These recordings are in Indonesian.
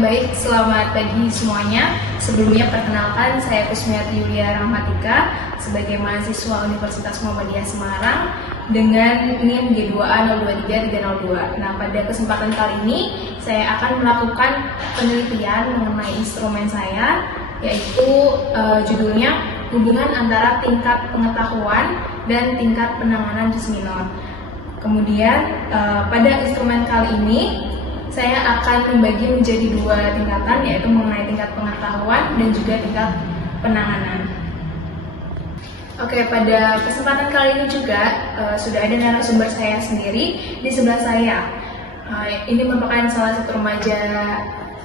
baik, selamat pagi semuanya. Sebelumnya perkenalkan, saya Kusmiati Yulia Rahmatika sebagai mahasiswa Universitas Muhammadiyah Semarang dengan NIM G2A 023302. Nah, pada kesempatan kali ini saya akan melakukan penelitian mengenai instrumen saya, yaitu judulnya hubungan antara tingkat pengetahuan dan tingkat penanganan jus minor. Kemudian pada instrumen kali ini saya akan membagi menjadi dua tingkatan, yaitu mengenai tingkat pengetahuan dan juga tingkat penanganan. Oke, pada kesempatan kali ini juga sudah ada narasumber saya sendiri di sebelah saya. Ini merupakan salah satu remaja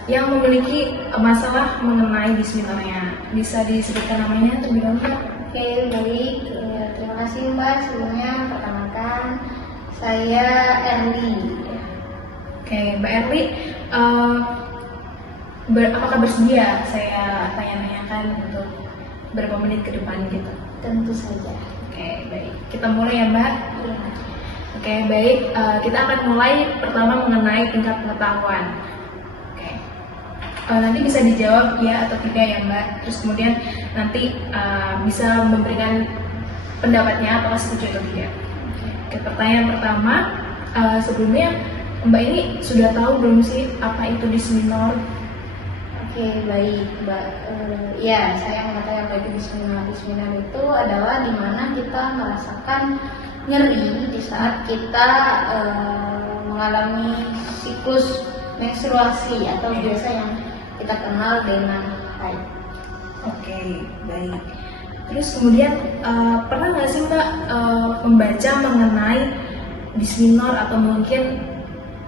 yang memiliki masalah mengenai jus minornya. Bisa disebutkan namanya terlebih dahulu? Oke, baik. Terima kasih Mbak. Sebelumnya perkenalkan, saya Erli. Oke, Mbak Erli, apakah bersedia saya tanya-tanyakan untuk beberapa menit ke depan gitu? Tentu saja. Oke, baik. Kita mulai ya, Mbak? Iya. Oke, baik. Kita akan mulai pertama mengenai tingkat pengetahuan. Oke. Nanti bisa dijawab ya atau tidak ya, Mbak. Terus kemudian nanti bisa memberikan pendapatnya apakah setuju atau tidak. Oke, pertanyaan pertama, sebelumnya Mbak ini sudah tahu belum sih apa itu jus minor? Oke, baik Mbak. Ya, saya mengetahui apa itu jus minor. Jus minor itu adalah di mana kita merasakan nyeri di saat kita mengalami siklus menstruasi atau biasa yang kita kenal dengan haid. Oke, baik. Terus kemudian pernah nggak sih Mbak membaca mengenai jus minor atau mungkin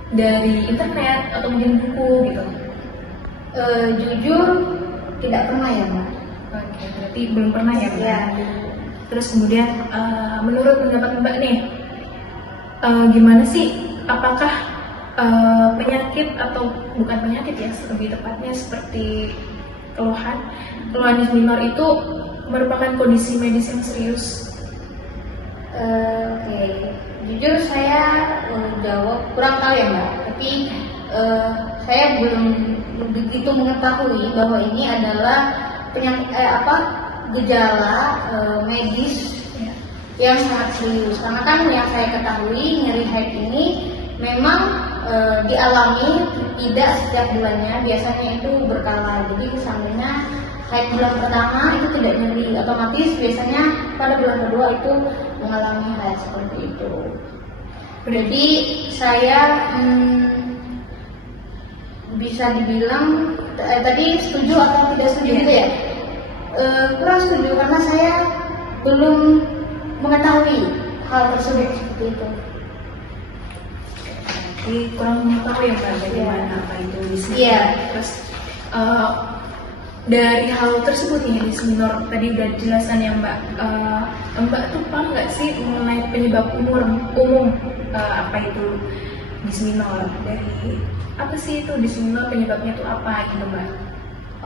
dari internet atau mungkin buku gitu? Jujur tidak pernah ya Mbak. Oke, berarti belum pernah ya Mbak? Ya. Terus kemudian menurut pendapat Mbak nih, gimana sih? Apakah penyakit atau bukan penyakit ya, lebih tepatnya seperti keluhan jus minor itu merupakan kondisi medis yang serius? Oke, jujur saya jawab kurang tahu ya Mbak. Tapi saya belum begitu mengetahui bahwa ini adalah gejala medis yang sangat serius. Karena kan yang saya ketahui nyeri haid ini memang dialami tidak setiap bulannya, biasanya itu berkala. Jadi misalnya haid bulan pertama itu tidak nyeri, otomatis biasanya pada bulan kedua itu mengalami haid seperti itu. Jadi saya bisa dibilang tadi setuju atau tidak setuju gitu ya? Kurang setuju karena saya belum mengetahui hal tersebut seperti itu. Jadi kurang mengetahui ya Mbak bagaimana apa itu jus minor. Iya. Terus dari hal tersebut nih jus minor tadi udah dijelasan ya Mbak. Mbak tuh paham nggak sih mengenai penyebab umum apa itu jus minor? Dari apa sih itu jus minor, penyebabnya itu apa gitu Mbak?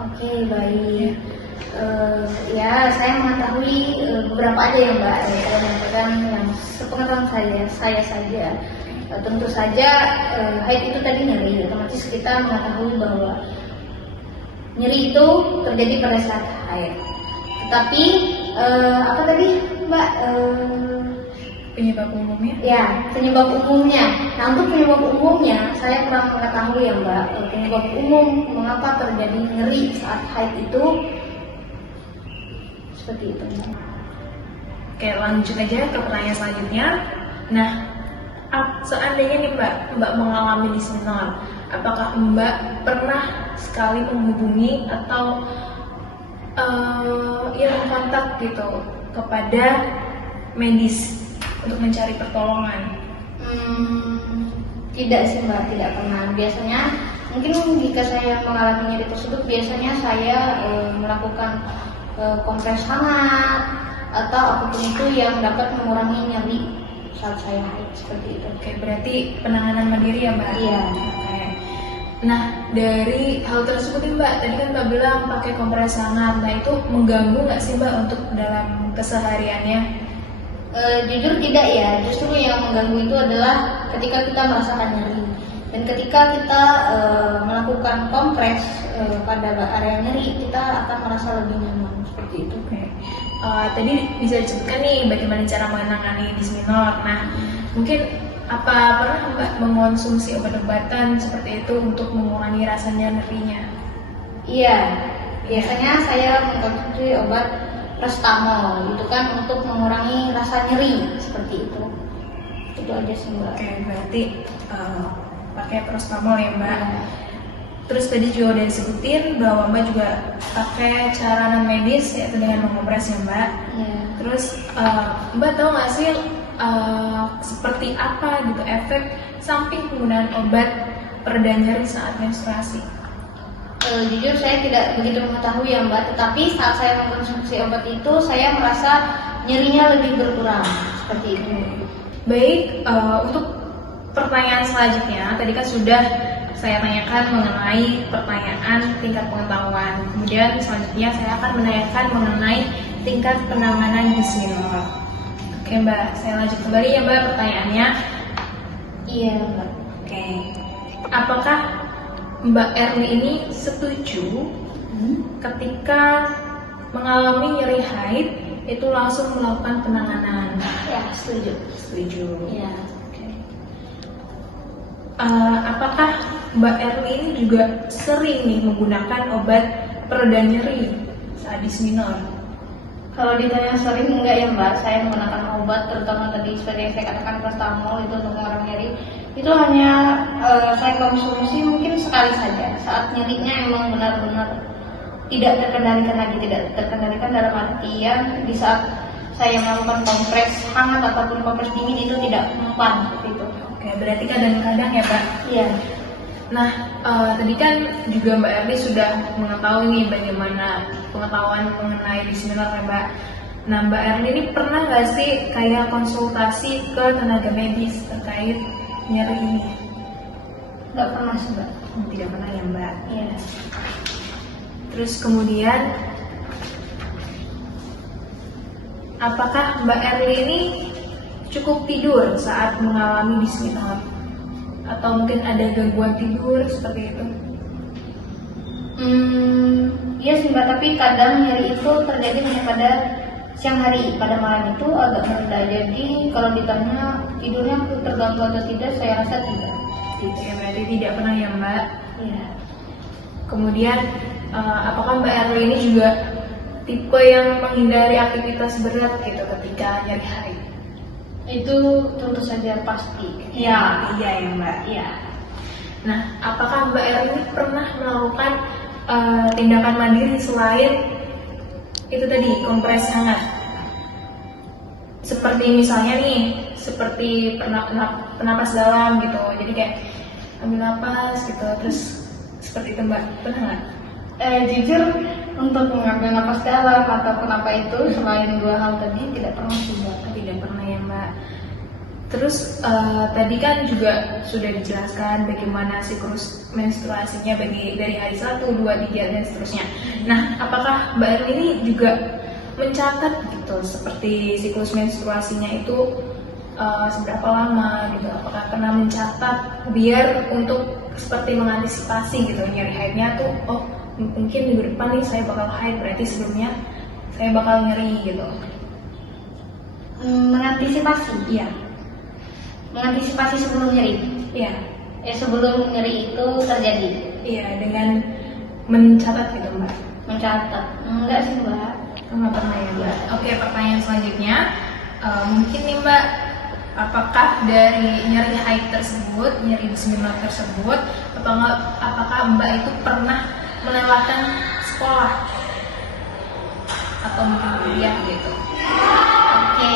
Oke, baik. Ya, saya mengetahui beberapa aja ya Mbak. Saya mengatakan yang sepengetahuan saya saja. Tentu saja haid itu tadi nyeri. Otomatis kita mengetahui bahwa nyeri itu terjadi pada saat haid. Tetapi apa tadi Mbak? Penyebab umumnya? Ya, penyebab umumnya. Nah, untuk penyebab umumnya saya kurang mengetahui ya Mbak. Penyebab umum mengapa terjadi nyeri saat haid itu seperti itu Mbak. Oke, lanjut aja ke pertanyaan selanjutnya. Nah, seandainya nih Mbak mengalami jus minor, apakah Mbak pernah sekali menghubungi atau kontak gitu kepada medis untuk mencari pertolongan? Tidak sih Mbak, tidak pernah. Biasanya mungkin jika saya mengalami nyeri tersebut, biasanya saya melakukan kompres hangat atau apapun itu yang dapat mengurangi nyeri saat saya haid seperti itu. Oke, berarti penanganan mandiri ya Mbak? Iya. Oke. Nah, dari hal tersebut nih Mbak, tadi kan Mbak bilang pakai kompres hangat. Nah, itu mengganggu nggak sih Mbak untuk dalam kesehariannya? Jujur tidak ya, justru yang mengganggu itu adalah ketika kita merasakan nyeri. Dan ketika kita melakukan kompres pada area nyeri, kita akan merasa lebih nyaman seperti itu. Oke. Tadi bisa disebutkan nih bagaimana cara menangani disminor. Nah, mungkin apa pernah Mbak mengonsumsi obat-obatan seperti itu untuk mengurangi rasanya nyerinya? Iya, biasanya saya mengkonsumsi obat Restamol, itu kan untuk mengurangi rasa nyeri seperti itu. Itu aja sih Mbak. Oke, berarti pakai Prostamol ya Mbak. Ya. Terus tadi juga udah disebutin bahwa Mbak juga pakai cara non medis yaitu dengan mengompres ya Mbak. Ya. Terus Mbak tahu nggak sih seperti apa gitu efek samping penggunaan obat pereda nyeri saat menstruasi? Jujur saya tidak begitu mengetahui ya Mbak, tetapi saat saya mengkonsumsi obat itu saya merasa nyerinya lebih berkurang seperti itu. Baik, untuk pertanyaan selanjutnya tadi kan sudah saya tanyakan mengenai pertanyaan tingkat pengetahuan. Kemudian selanjutnya saya akan menanyakan mengenai tingkat penanganan disminor. Oke Mbak, saya lanjut kembali ya Mbak pertanyaannya. Iya Mbak. Oke, apakah Mbak Erli ini setuju ketika mengalami nyeri haid itu langsung melakukan penanganan? Ya, setuju. Setuju. Iya. Oke. Apakah Mbak Erli ini juga sering nih menggunakan obat pereda nyeri saat disminor? Kalau ditanya sering enggak ya Mbak, saya menggunakan obat terutama tadi seperti yang saya katakan Prostamol itu untuk mengurangi nyeri. Itu hanya saya konsumsi mungkin sekali saja saat nyerinya emang benar-benar tidak terkendalikan lagi, tidak terkendalikan dalam artian di saat saya melakukan kompres hangat ataupun kompres dingin itu tidak mempan seperti itu. Oke, berarti kadang-kadang ya Mbak. Iya. Nah, tadi kan juga Mbak Erli sudah mengetahui nih bagaimana pengetahuan mengenai disminor ya Mbak. Nah, Mbak Erli ini pernah nggak sih kayak konsultasi ke tenaga medis terkait nyeri ini? Nggak pernah sih Mbak. Tidak pernah ya Mbak. Iya. Terus kemudian, apakah Mbak Erli ini cukup tidur saat mengalami disminor? Atau mungkin ada gangguan tidur seperti itu? Iya sih Mbak, tapi kadang nyeri itu terjadi hanya pada siang hari, pada malam itu agak mereda. Jadi kalau ditanya tidurnya terganggu atau tidak, saya rasa tidak. Gitu ya, berarti tidak pernah ya Mbak. Iya. Kemudian apakah Mbak Erli ini juga tipe yang menghindari aktivitas berat gitu ketika nyeri haid? Itu tentu saja pasti. Iya ya Mbak. Iya. Nah, apakah Mbak Erli ini pernah melakukan tindakan mandiri selain itu tadi kompres hangat? Seperti misalnya nih, seperti penapas dalam gitu. Jadi kayak ambil napas gitu, terus seperti itu Mbak, pernah nggak? Jujur untuk mengambil napas dalam ataupun apa itu selain dua hal tadi tidak pernah sih Mbak. Tidak pernah ya Mbak. Terus tadi kan juga sudah dijelaskan bagaimana siklus menstruasinya dari hari 1, 2, 3 dan seterusnya. Nah, apakah Mbak Erli ini juga mencatat gitu seperti siklus menstruasinya itu seberapa lama gitu? Apakah pernah mencatat biar untuk seperti mengantisipasi gitu nyeri haidnya tuh mungkin minggu depan nih saya bakal haid, berarti sebelumnya saya bakal nyeri gitu. Mengantisipasi? Iya. Mengantisipasi sebelum nyeri? Iya. Sebelum nyeri itu terjadi? Iya, dengan mencatat gitu Mbak. Mencatat? Enggak sih Mbak. Nggak pernah ya Mbak. Oke, pertanyaan selanjutnya mungkin nih Mbak, apakah dari nyeri haid tersebut, nyeri disminor tersebut, apakah Mbak itu pernah melewatkan sekolah atau mungkin kuliah gitu? Oke.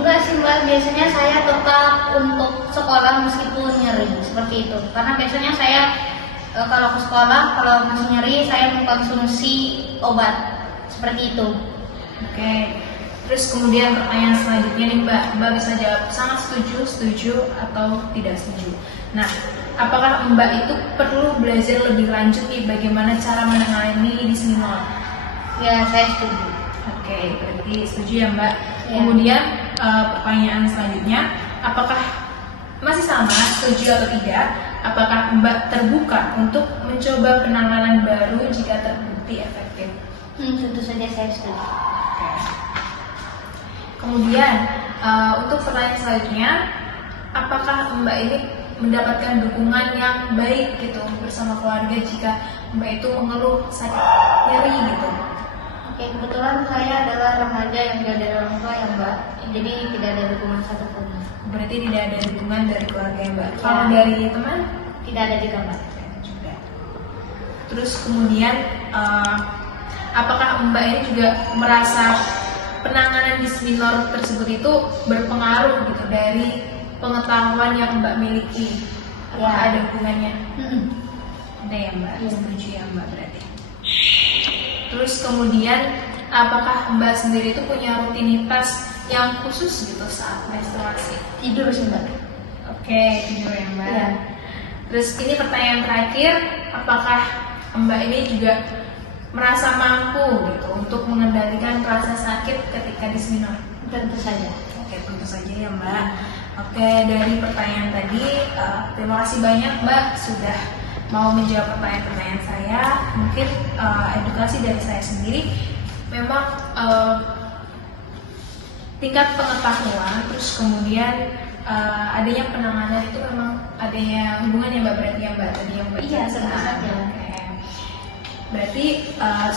Enggak sih Mbak, biasanya saya tetap untuk sekolah meskipun nyeri seperti itu. Karena biasanya saya kalau ke sekolah, kalau masih nyeri saya mengkonsumsi obat seperti itu. Oke. Terus kemudian pertanyaan selanjutnya nih Mbak bisa jawab sangat setuju atau tidak setuju. Nah, apakah Mbak itu perlu belajar lebih lanjut nih bagaimana cara menangani disminor? Ya, saya setuju. Oke, berarti setuju ya Mbak. Kemudian pertanyaan selanjutnya, apakah masih sama, setuju atau tidak? Apakah Mbak terbuka untuk mencoba penanganan baru jika terbukti efektif? Tentu saja saya setuju. Kemudian untuk pertanyaan selanjutnya, apakah Mbak ini mendapatkan dukungan yang baik gitu bersama keluarga jika Mbak itu mengeluh sakit nyeri gitu? Oke, kebetulan saya adalah remaja yang jauh dari orang tua ya Mbak, jadi tidak ada dukungan satupun. Berarti tidak ada dukungan dari keluarga ya Mbak? Ya. Kalau dari teman? Tidak ada juga Mbak. Juga. Terus kemudian apakah Mbak ini juga merasa penanganan disminor tersebut itu berpengaruh gitu dari pengetahuan yang Mbak miliki? Apakah Ya. ada hubungannya? Ada ya Mbak? Ya. Setuju ya Mbak berarti. Terus kemudian apakah Mbak sendiri itu punya rutinitas yang khusus gitu saat menstruasi? Tidur sih Mbak. Oke, tidur ya Mbak. Iya. Terus ini pertanyaan terakhir, apakah Mbak ini juga merasa mampu gitu untuk mengendalikan rasa sakit ketika disminor? Tentu saja. Oke, tentu saja ya Mbak. Oke, dari pertanyaan tadi, terima kasih banyak Mbak sudah mau menjawab pertanyaan-pertanyaan saya. Mungkin edukasi dari saya sendiri, memang tingkat pengetahuan, terus kemudian adanya penanganan itu memang adanya hubungannya Mbak, berarti ya Mbak tadi yang Mbak Iya, jelaskan. tentu saja. Oke. Berarti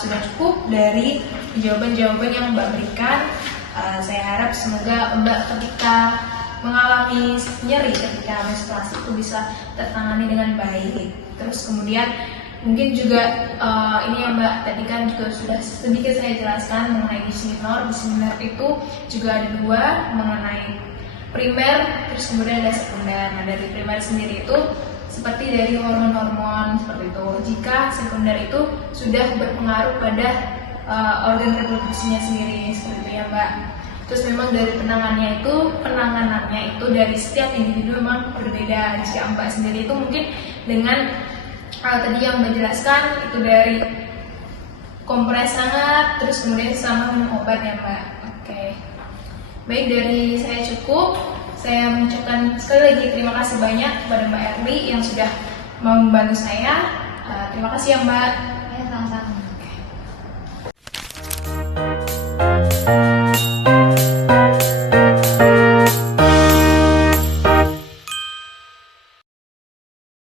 sudah cukup dari jawaban-jawaban yang Mbak berikan. Saya harap semoga Mbak ketika mengalami nyeri ketika menstruasi itu bisa tertangani dengan baik. Terus kemudian mungkin juga ini ya Mbak, tadi kan juga sudah sedikit saya jelaskan mengenai disminor. Disminor itu juga ada dua, mengenai primer, terus kemudian ada sekunder. Nah dari primer sendiri itu seperti dari hormon-hormon seperti itu. Jika sekunder itu sudah berpengaruh pada organ reproduksinya sendiri seperti itu ya Mbak. Terus memang dari penanganannya itu dari setiap individu memang berbeda. Jika Mbak sendiri itu mungkin dengan tadi yang Mbak jelaskan itu dari kompres hangat, terus kemudian sama minum obat ya Mbak. Oke. Baik, dari saya cukup. Saya mengucapkan sekali lagi terima kasih banyak kepada Mbak Erli yang sudah mau membantu saya. Terima kasih ya Mbak. Ya, sama-sama.